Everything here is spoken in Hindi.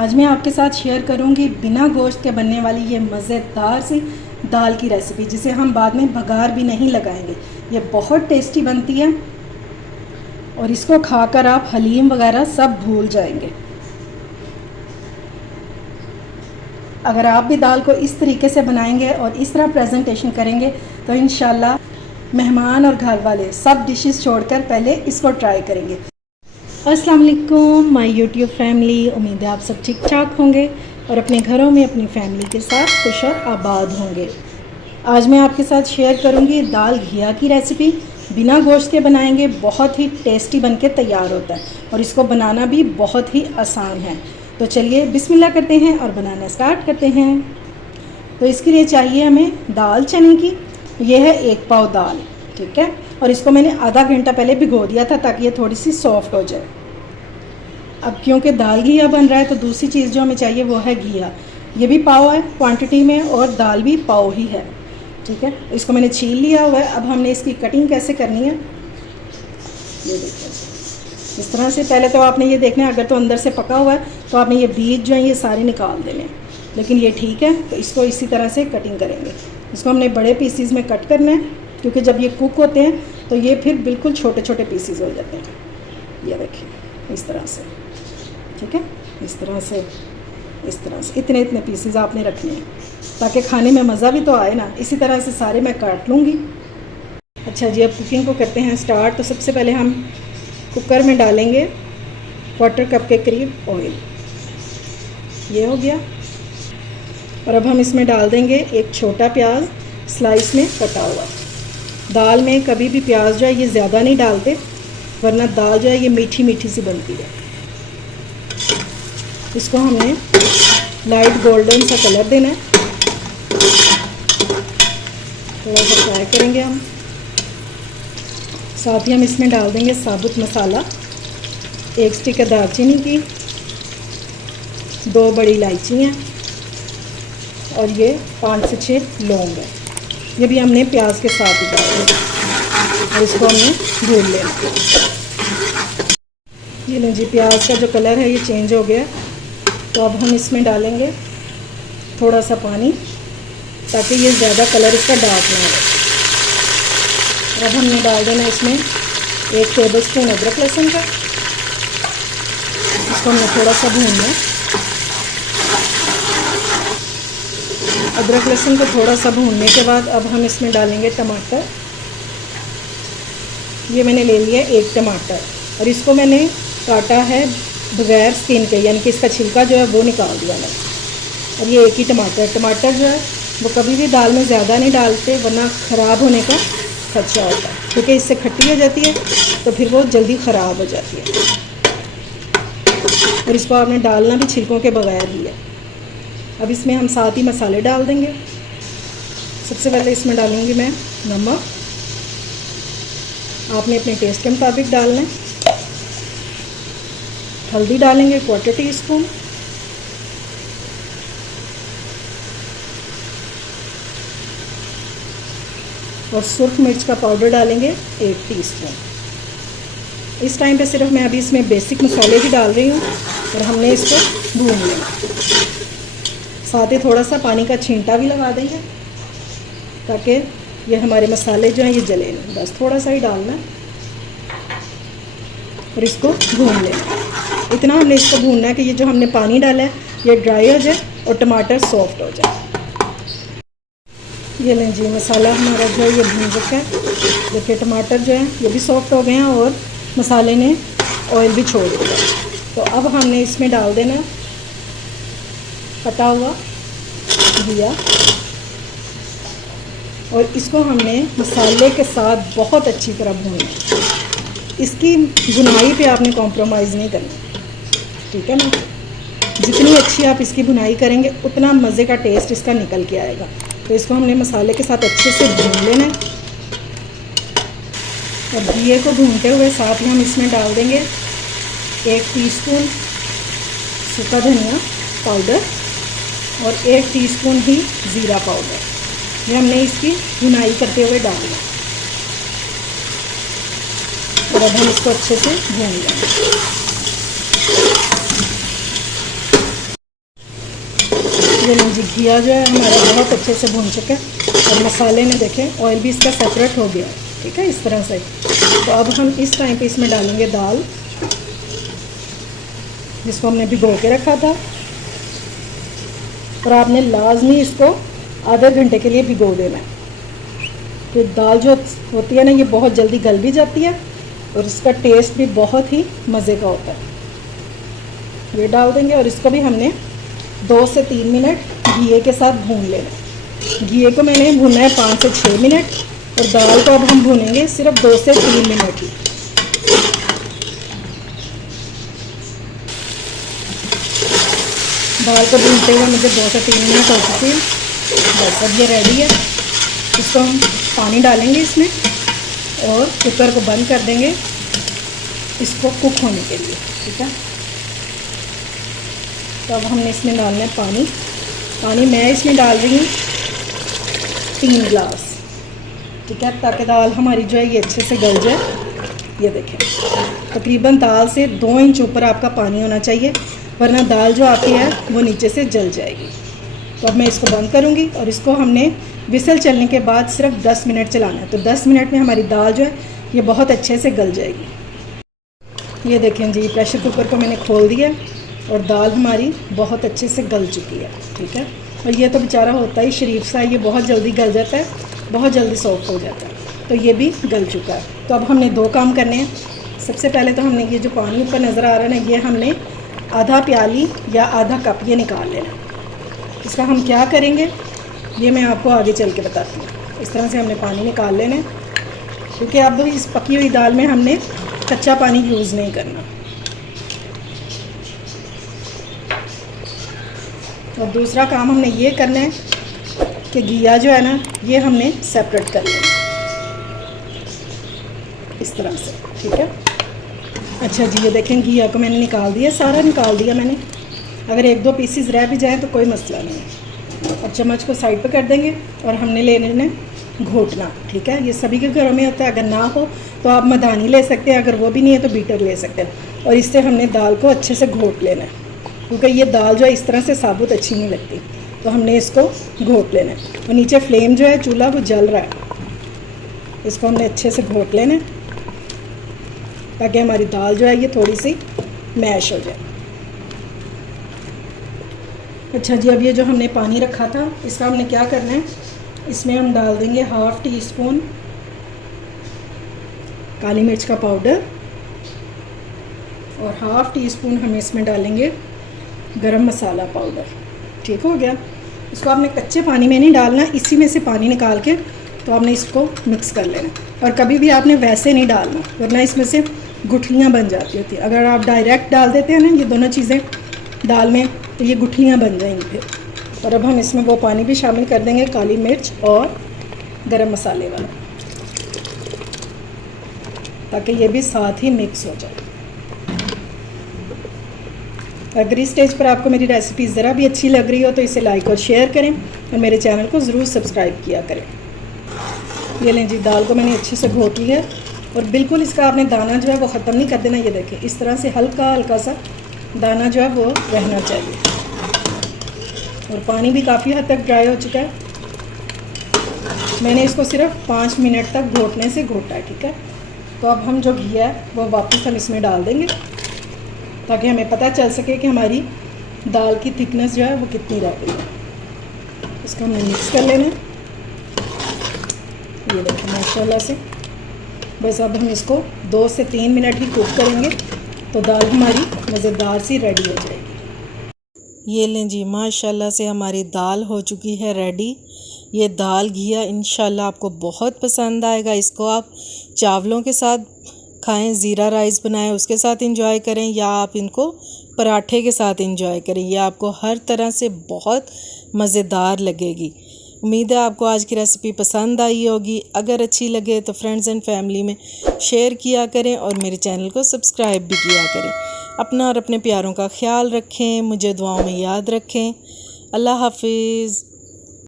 आज मैं आपके साथ शेयर करूंगी बिना गोश्त के बनने वाली ये मज़ेदार सी दाल की रेसिपी, जिसे हम बाद में बघार भी नहीं लगाएंगे। ये बहुत टेस्टी बनती है और इसको खाकर आप हलीम वगैरह सब भूल जाएंगे। अगर आप भी दाल को इस तरीके से बनाएंगे और इस तरह प्रेजेंटेशन करेंगे तो इंशाल्लाह मेहमान और घर वाले सब डिशेस छोड़कर पहले इसको ट्राई करेंगे। अस्सलाम वालेकुम माय यूट्यूब फैमिली, उम्मीद है आप सब ठीक ठाक होंगे और अपने घरों में अपनी फैमिली के साथ खुश और आबाद होंगे। आज मैं आपके साथ शेयर करूंगी दाल घिया की रेसिपी। बिना गोश्त के बनाएंगे, बहुत ही टेस्टी बनके तैयार होता है और इसको बनाना भी बहुत ही आसान है। तो चलिए बिस्मिल्लाह करते हैं और बनाना स्टार्ट करते हैं। तो इसके लिए चाहिए हमें दाल चने की। यह है 1 पाव दाल, ठीक है, और इसको मैंने आधा घंटा पहले भिगो दिया था ताकि ये थोड़ी सी सॉफ्ट हो जाए। अब क्योंकि दाल घिया बन रहा है तो दूसरी चीज़ जो हमें चाहिए वो है घिया। ये भी पाव है क्वांटिटी में और दाल भी पाव ही है, ठीक है। इसको मैंने छील लिया हुआ है। अब हमने इसकी कटिंग कैसे करनी है ये देखिए। इस तरह से पहले तो आपने ये देखना है, अगर तो अंदर से पका हुआ है तो आपने ये बीज जो है ये सारे निकाल देने, लेकिन ये ठीक है। तो इसको इसी तरह से कटिंग करेंगे। इसको हमने बड़े पीसीज में कट करना है क्योंकि जब ये कुक होते हैं तो ये फिर बिल्कुल छोटे छोटे पीसीज हो जाते हैं। ये देखिए इस तरह से, ठीक है, इस तरह से इतने इतने पीसीज आपने रखने हैं ताकि खाने में मज़ा भी तो आए ना। इसी तरह से सारे मैं काट लूँगी। अच्छा जी, अब कुकिंग को करते हैं स्टार्ट। तो सबसे पहले हम कुकर में डालेंगे 1/4 कप के करीब ऑयल। ये हो गया। और अब हम इसमें डाल देंगे एक छोटा प्याज स्लाइस में कटा हुआ। दाल में कभी भी प्याज जो है ये ज़्यादा नहीं डालते, वरना दाल जो है ये मीठी मीठी सी बनती है। इसको हमने लाइट गोल्डन सा कलर देना है। थोड़ा सा फ्राई करेंगे हम। साथ ही हम इसमें डाल देंगे साबुत मसाला। 1 स्टिक दालचीनी की, 2 बड़ी इलायची हैं और ये 5 से 6 लौंग है। ये भी हमने प्याज के साथ ही डाला और इसको हमने भून लेना। ये लो जी, प्याज का जो कलर है ये चेंज हो गया। तो अब हम इसमें डालेंगे थोड़ा सा पानी ताकि ये ज़्यादा कलर इसका डार्क ना हो। और अब हमने डाल देना इसमें 1 टेबलस्पून अदरक लहसुन का। इसको हमने थोड़ा सा भूनना है। अदरक लहसुन को थोड़ा सा भूनने के बाद अब हम इसमें डालेंगे टमाटर। ये मैंने ले लिया 1 टमाटर और इसको मैंने काटा है बगैर स्किन के, यानी कि इसका छिलका जो है वो निकाल दिया मैंने। और ये 1 ही टमाटर जो है वो कभी भी दाल में ज़्यादा नहीं डालते, वरना ख़राब होने का खदशा होता है, क्योंकि इससे खट्टी हो जाती है तो फिर वो जल्दी ख़राब हो जाती है। और इसको आपने डालना भी छिलकों के बगैर ही है। अब इसमें हम साथ ही मसाले डाल देंगे। सबसे पहले इसमें डालूंगी मैं नमक। आपने अपने टेस्ट के मुताबिक डालना है। हल्दी डालेंगे 1/4 टीस्पून। और सुर्ख मिर्च का पाउडर डालेंगे 1 टीस्पून। इस टाइम पे सिर्फ मैं अभी इसमें बेसिक मसाले ही डाल रही हूँ और हमने इसको भून लेना। साथ ही थोड़ा सा पानी का छींटा भी लगा देंगे ताकि ये हमारे मसाले जो हैं ये जले नहीं। बस थोड़ा सा ही डालना और इसको भून लेना। इतना हमने इसको भूनना है कि ये जो हमने पानी डाला है ये ड्राई हो जाए और टमाटर सॉफ्ट हो जाए। ये लें जी, मसाला हमारा जो है ये भून चुका है। देखिए टमाटर जो है ये भी सॉफ्ट हो गए हैं और मसाले ने ऑयल भी छोड़ दिया। तो अब हमने इसमें डाल देना कटा हुआ घिया और इसको हमने मसाले के साथ बहुत अच्छी तरह भूनना। इसकी भुनाई पे आपने कॉम्प्रोमाइज़ नहीं करना, ठीक है ना। जितनी अच्छी आप इसकी भुनाई करेंगे उतना मज़े का टेस्ट इसका निकल के आएगा। तो इसको हमने मसाले के साथ अच्छे से भून लेना है। और घिये को भूनते हुए साथ ही हम इसमें डाल देंगे 1 टीस्पून सूखा धनिया पाउडर और 1 टीस्पून ही ज़ीरा पाउडर। ये हमने इसकी भुनाई करते हुए डालना। और अब हम इसको अच्छे से भून लेंगे। ये लीजिए घिया जो है हमारा बहुत अच्छे से भून चुका है और मसाले में देखें ऑयल भी इसका सेपरेट हो गया है। ठीक है, इस तरह से। तो अब हम इस टाइम पे इसमें डालेंगे दाल, जिसको हमने भिगो के रखा था, और आपने लाजमी इसको आधे घंटे के लिए भिगो देना है। तो दाल जो होती है ना, ये बहुत जल्दी गल भी जाती है और इसका टेस्ट भी बहुत ही मज़े का होता है। ये डाल देंगे और इसको भी हमने 2 से 3 मिनट घिए के साथ भून लेना। घिए को मैंने भूना है 5 से 6 मिनट और दाल को अब हम भूनेंगे सिर्फ 2 से 3 मिनट ही। दाल को भूनते हुए मुझे 2 से 3 मिनट हो चुके हैं। बस अब ये रेडी है। इसको हम पानी डालेंगे इसमें और कुकर को बंद कर देंगे इसको कुक होने के लिए। ठीक है, तो अब हमने इसमें डालना है पानी मैं इसमें डाल रही हूँ 3 गिलास। ठीक है, ताकि दाल हमारी जो है ये अच्छे से गल जाए। ये देखें, तकरीबन दाल से 2 इंच ऊपर आपका पानी होना चाहिए, वरना दाल जो आपकी है वो नीचे से जल जाएगी। तो अब मैं इसको बंद करूँगी और इसको हमने विसल चलने के बाद सिर्फ 10 मिनट चलाना है। तो 10 मिनट में हमारी दाल जो है ये बहुत अच्छे से गल जाएगी। ये देखें जी, प्रेशर कुकर को मैंने खोल दिया और दाल हमारी बहुत अच्छे से गल चुकी है। ठीक है, और ये तो बेचारा होता ही शरीफ सा, ये बहुत जल्दी गल जाता है, बहुत जल्दी सॉफ्ट हो जाता है। तो ये भी गल चुका है। तो अब हमने 2 काम करने हैं। सबसे पहले तो हमने ये जो पानी ऊपर नज़र आ रहा है ना, ये हमने आधा प्याली या आधा कप ये निकाल लेना। इसका हम क्या करेंगे ये मैं आपको आगे चल के बताती हूँ। इस तरह से हमने पानी निकाल लेना है, क्योंकि अब इस पकी हुई दाल में हमने कच्चा पानी यूज़ नहीं करना। और दूसरा काम हमने ये करना है कि घिया जो है ना, ये हमने सेपरेट कर लेना इस तरह से। ठीक है, अच्छा जी, ये देखें घिया को मैंने निकाल दिया, सारा निकाल दिया मैंने। अगर 1-2 पीसीस रह भी जाएँ तो कोई मसला नहीं है। और चम्मच को साइड पे कर देंगे और हमने ले लेना घोटना। ठीक है, ये सभी के घरों में होता है। अगर ना हो तो आप मदानी ले सकते हैं, अगर वो भी नहीं है तो बीटर ले सकते हैं। और इससे हमने दाल को अच्छे से घोट लेना है, क्योंकि ये दाल जो है इस तरह से साबुत अच्छी नहीं लगती। तो हमने इसको घोट लेना है। और नीचे फ्लेम जो है चूल्हा वो जल रहा है, इसको हमने अच्छे से घोट लेना है ताकि हमारी दाल जो है ये थोड़ी सी मैश हो जाए। अच्छा जी, अब ये जो हमने पानी रखा था इसका हमने क्या करना है, इसमें हम डाल देंगे 1/2 टीस्पून काली मिर्च का पाउडर और 1/2 टीस्पून हम इसमें डालेंगे गरम मसाला पाउडर। ठीक हो गया। इसको आपने कच्चे पानी में नहीं डालना, इसी में से पानी निकाल के तो आपने इसको मिक्स कर लेना। और कभी भी आपने वैसे नहीं डालना, वरना इसमें से गुठलियाँ बन जाती होती है। अगर आप डायरेक्ट डाल देते हैं ना ये दोनों चीज़ें दाल में, तो ये गुठलियाँ बन जाएंगी फिर। और अब हम इसमें वो पानी भी शामिल कर देंगे काली मिर्च और गरम मसाले वाला, ताकि ये भी साथ ही मिक्स हो जाए। अगर इस स्टेज पर आपको मेरी रेसिपी ज़रा भी अच्छी लग रही हो तो इसे लाइक और शेयर करें और मेरे चैनल को ज़रूर सब्सक्राइब किया करें। ये लें जी, दाल को मैंने अच्छे से घोट लिया और बिल्कुल इसका आपने दाना जो है वो ख़त्म नहीं कर देना। ये देखें, इस तरह से हल्का हल्का सा दाना जो है वो रहना चाहिए। और पानी भी काफ़ी हद तक ड्राई हो चुका है। मैंने इसको सिर्फ 5 मिनट तक घोटने से घोटा है। ठीक है, तो अब हम जो घी है वो वापस हम इसमें डाल देंगे ताकि हमें पता चल सके कि हमारी दाल की थिकनेस जो है वो कितनी रह गई है। इसको हमने मिक्स कर लेना। ये देखिए माशाल्लाह से। बस अब हम इसको 2 से 3 मिनट ही कुक करेंगे तो दाल हमारी मज़ेदार सी रेडी हो जाएगी। ये लें जी, माशाल्लाह से हमारी दाल हो चुकी है रेडी। ये दाल घिया इंशाल्लाह आपको बहुत पसंद आएगा। इसको आप चावलों के साथ खाएं, ज़ीरा राइस बनाएं उसके साथ इंजॉय करें, या आप इनको पराठे के साथ इंजॉय करें। ये आपको हर तरह से बहुत मज़ेदार लगेगी। उम्मीद है आपको आज की रेसिपी पसंद आई होगी। अगर अच्छी लगे तो फ्रेंड्स एंड फैमिली में शेयर किया करें और मेरे चैनल को सब्सक्राइब भी किया करें। अपना और अपने प्यारों का ख्याल रखें, मुझे दुआओं में याद रखें। अल्लाह हाफिज़।